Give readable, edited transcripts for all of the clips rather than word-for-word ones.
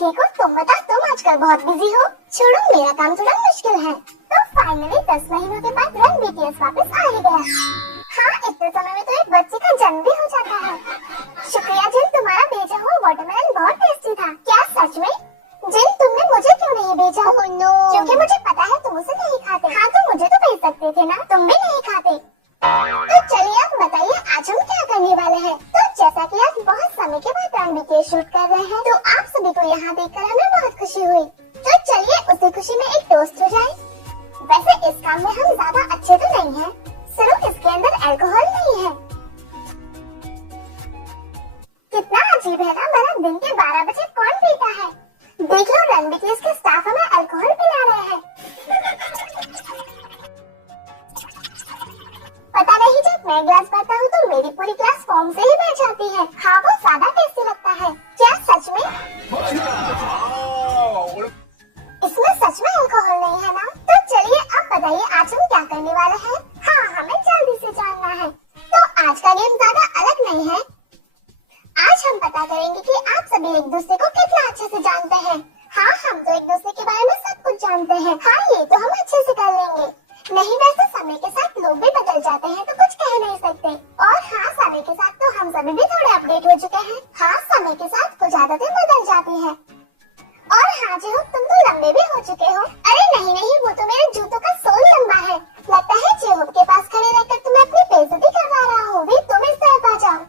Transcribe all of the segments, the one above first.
ठीक हो? तुम बताओ, तुम आजकल बहुत बिजी हो। छोड़ो, मेरा काम थोड़ा मुश्किल है। तो फाइनली 10 महीनों के बाद रन बीटीएस वापस आ ही गया। हाँ, इतने समय में तो एक बच्चे का जन्म भी हो जाता है। शुक्रिया जिन, तुम्हारा भेजा हुआ वाटरमेलन बहुत टेस्टी था। क्या सच में? जिन, तुमने मुझे क्यों नहीं भेजा? Oh no. क्योंकि मुझे पता है तुम उसे नहीं खाते। हाँ, तो मुझे तो भेज सकते थे ना, तुम भी नहीं खाते। तो चलिए आप बताइए आज हम क्या करने वाले हैं। तो जैसा कि आज बहुत समय के बाद रन बीटीएस शूट कर रहे हैं, तो आप सभी को यहाँ देखकर हमें बहुत खुशी हुई। तो चलिए उसी खुशी में एक टोस्ट हो जाए। वैसे इस काम में हम ज्यादा अच्छे तो नहीं हैं, सिर्फ इसके अंदर अल्कोहल नहीं है। कितना अजीब है ना, भला दिन के 12 बजे कौन पीता है? देख लो, रन बीटीएस के स्टाफ हमें अल्कोहल पिला रहे हैं। पता नहीं, जब मैं ग्लास भरता हूँ तो मेरी पूरी क्लास फॉर्म से ही भर जाती है। हाँ, वो ज्यादा टेस्टी लगता है। क्या सच में? इसमें सच में अल्कोहल नहीं है ना? तो चलिए अब बताइए आज हम क्या करने वाले हैं। हाँ, हमें जल्दी से जानना है। तो आज का गेम ज्यादा अलग नहीं है। आज हम पता करेंगे कि आप सभी एक दूसरे को कितना अच्छे से जानते हैं। हाँ, हम तो एक दूसरे के बारे में सब कुछ जानते हैं। हाँ, ये तो हम अच्छे से कर लेंगे। नहीं, वैसे समय के साथ लोग भी बदल जाते हैं तो कुछ कह नहीं सकते। और हाँ, समय के साथ तो हम सभी भी थोड़े अपडेट हो चुके हैं। हाँ, समय के साथ कुछ आदतें बदल जाती हैं। और हाँ जी हो, तुम तो लंबे भी हो चुके हो। अरे नहीं नहीं, वो तो मेरे जूतों का सोल लंबा है। लगता है जेहोब के पास खड़े रहकर तुम्हें अपनी बेइज्जती करवा रहा हूँ। भी तुम इस तरफ आ जाओ।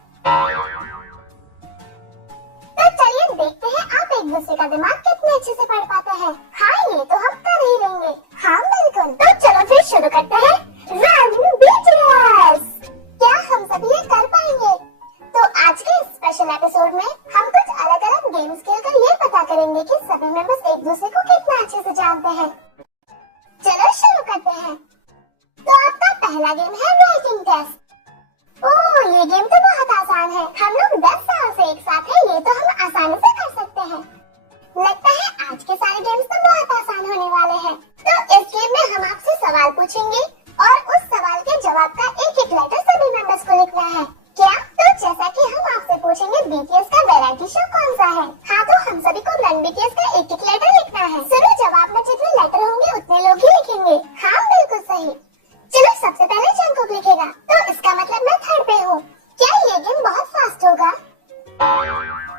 तो चलिए देखते हैं आप एक दूसरे का दिमाग कितने अच्छे से पढ़ पाते हैं। हाँ, ये तो हम कर ही लेंगे। हाँ बिल्कुल। तो चलो फिर शुरू करते हैं रन बीटीएस। क्या हम सभी ये कर पाएंगे? तो आज के स्पेशल एपिसोड में हम कुछ अलग अलग गेम्स खेलकर ये पता करेंगे कि सभी मेंबर्स एक दूसरे को कितना अच्छे से जानते हैं। चलो शुरू करते हैं। तो आपका पहला गेम है राइटिंग टेस्ट। ओह, ये गेम तो बहुत आसान है। हम लोग 10 साल से एक साथ हैं, ये तो हम आसानी से कर सकते हैं। लगता है आज के सारे गेम्स तो बहुत आसान होने वाले हैं। तो इस गेम में हम आपसे सवाल पूछेंगे और उस सवाल के जवाब का एक एक लेटर सभी मेंबर्स को लिखना है। क्या? तो जैसा कि हम आपसे पूछेंगे बीटीएस का वैरायटी शो कौन सा है, हाँ तो हम सभी को रन बीटीएस का एक एक लेटर लिखना है। सुनो, जवाब में जितने लेटर होंगे उतने लोग ही लिखेंगे। हाँ बिल्कुल सही। चलो सबसे पहले जंकुक लिखेगा, तो इसका मतलब मैं थर्ड पे हूँ। क्या ये गेम बहुत फास्ट होगा?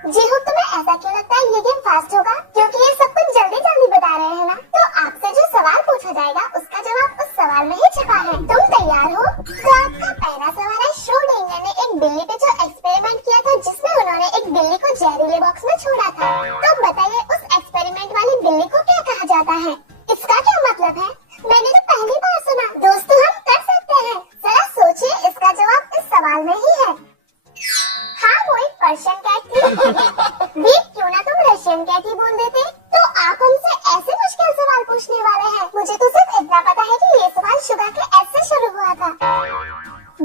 जी हो, तुम्हें ऐसा क्यों लगता है ये गेम फास्ट होगा? क्योंकि ये सब कुछ जल्दी जल्दी बता रहे हैं ना। तो आपसे जो सवाल पूछा जाएगा उसका जवाब उस सवाल में ही छिपा है। तुम तैयार हो? तो आपका पहला सवाल है, श्रोडिंगर ने एक बिल्ली पे जो एक्सपेरिमेंट किया था जिसमें उन्होंने एक बिल्ली को जहरीले बॉक्स में छोड़ा था, तो बताइए उस एक्सपेरिमेंट वाली बिल्ली को क्या कहा जाता है? इसका क्या मतलब है? मैंने तो पहली बार सुना। दोस्तों, हम कर सकते हैं। जरा सोचिए, इसका जवाब इस सवाल में ही है। हाँ, वो एक पर्शियन कैट थी। भी क्यों ना तुम रशियन कैट ही बोल देते। तो आप हमसे ऐसे मुश्किल सवाल पूछने वाले हैं। मुझे तो सिर्फ इतना पता है कि ये सवाल शुगर के एस से शुरू हुआ था।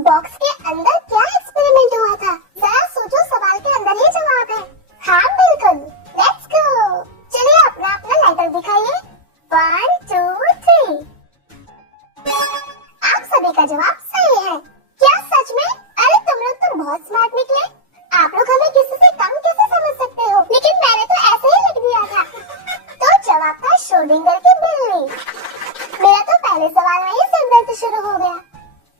बॉक्स के अंदर क्या एक्सपेरिमेंट हुआ था? जरा सोचो, सवाल के अंदर ही जवाब है। हाँ बिल्कुल, लेट्स गो। चलिए अपना अपना लेटर दिखाइए। 1 2 3। आप सभी का जवाब सही है। क्या सच में? अरे तुम लोग तो बहुत स्मार्ट निकले। आप लोग हमें किसी से कम कैसे समझ सकते हो? लेकिन मैंने तो ऐसे ही लिख दिया था। तो जवाब था श्रोडिंगर की बिल्ली। मेरा तो पहले सवाल में ही सिरदर्द शुरू हो गया।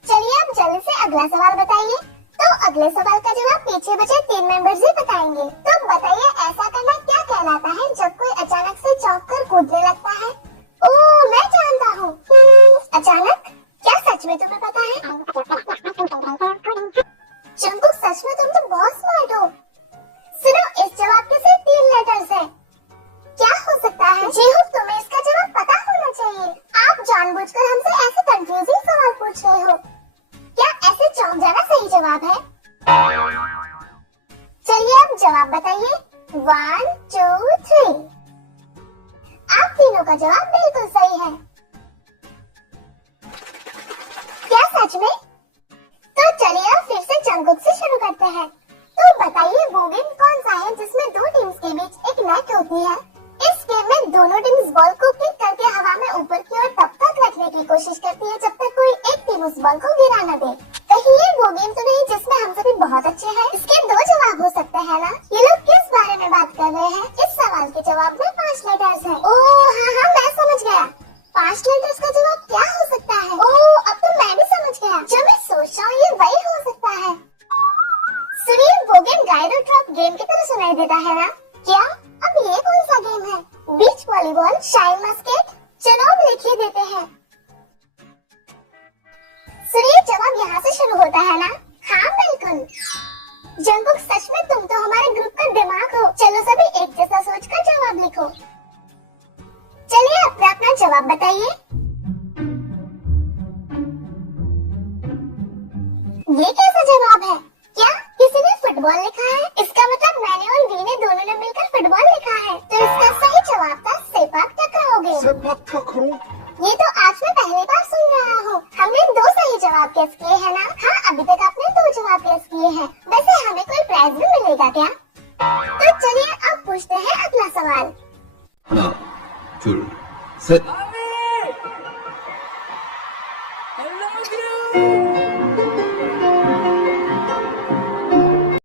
चलिए अब जल्दी से अगला सवाल बताइए। तो अगले सवाल का जवाब पीछे बचे 3 मेंबर्स ही बताएंगे। तो बताइए ऐसा करना क्या कहलाता है जब कोई अचानक से चौंक कर कूदने लगता है? ओह, मैं जानता हूँ। अचानक? क्या सच में तुम्हें पता है? जंकुक, सच में तुम तो बहुत स्मार्ट हो। सुनो, इस जवाब के सिर्फ 3 लेटर्स हैं। क्या हो सकता है? जी हो, तुम्हें इसका जवाब पता होना चाहिए। आप जानबूझकर हमसे ऐसे कंफ्यूजिंग सवाल पूछ रहे हो। क्या ऐसे चौंक जाना सही जवाब है? चलिए अब जवाब बताइए। 1 2 3। आप तीनों का जवाब बिल्कुल सही है। क्या सच में? तो चलिए अब फिर से जंकुक से शुरू करते हैं। तो बताइए वो गेम कौन सा है जिसमें 2 टीम्स के बीच एक नेट होती है? इस गेम में दोनों टीम्स बॉल को किक करके हवा में ऊपर की ओर तब तक रखने की कोशिश करती है जब तक कोई एक टीम उस बॉल को गिरा न दे। कहीं ये वो गेम तो नहीं जिसमें हम सभी बहुत अच्छे हैं? इसके 2 जवाब हो सकते हैं ना? ये लोग किस बारे में बात कर रहे हैं? इस सवाल के जवाब टायरोट्रॉप गेम की तरह सुनाई देता है ना? क्या? अब ये कौन सा गेम है? Beach volleyball, shine musket? चलो अब लिख ही देते हैं। सुनिए, जवाब यहाँ से शुरू होता है ना? हाँ बिल्कुल। जंगकुक, सच में तुम तो हमारे ग्रुप का दिमाग हो। चलो सभी एक जैसा सोचकर जवाब लिखो। चलिए अपना अपना जवाब बताइए। ये कैसा जवाब है? क्या किसी ने फुटबॉल लिखा है? इसका मतलब मैंने और वी ने दोनों ने मिलकर फुटबॉल लिखा है। तो इसका सही जवाब था सेपाक टकराओगे। सेपाक टकराओ? ये तो आज मैं पहली बार सुन रहा हूँ। हमने 2 सही जवाब गेस किए हैं ना? हाँ, अभी तक आपने 2 जवाब गेस किए हैं। वैसे हमें कोई प्राइज भी मिलेगा क्या? तो चलिए अब पूछते हैं अगला सवाल। 하나, 둘, 셋. I love you!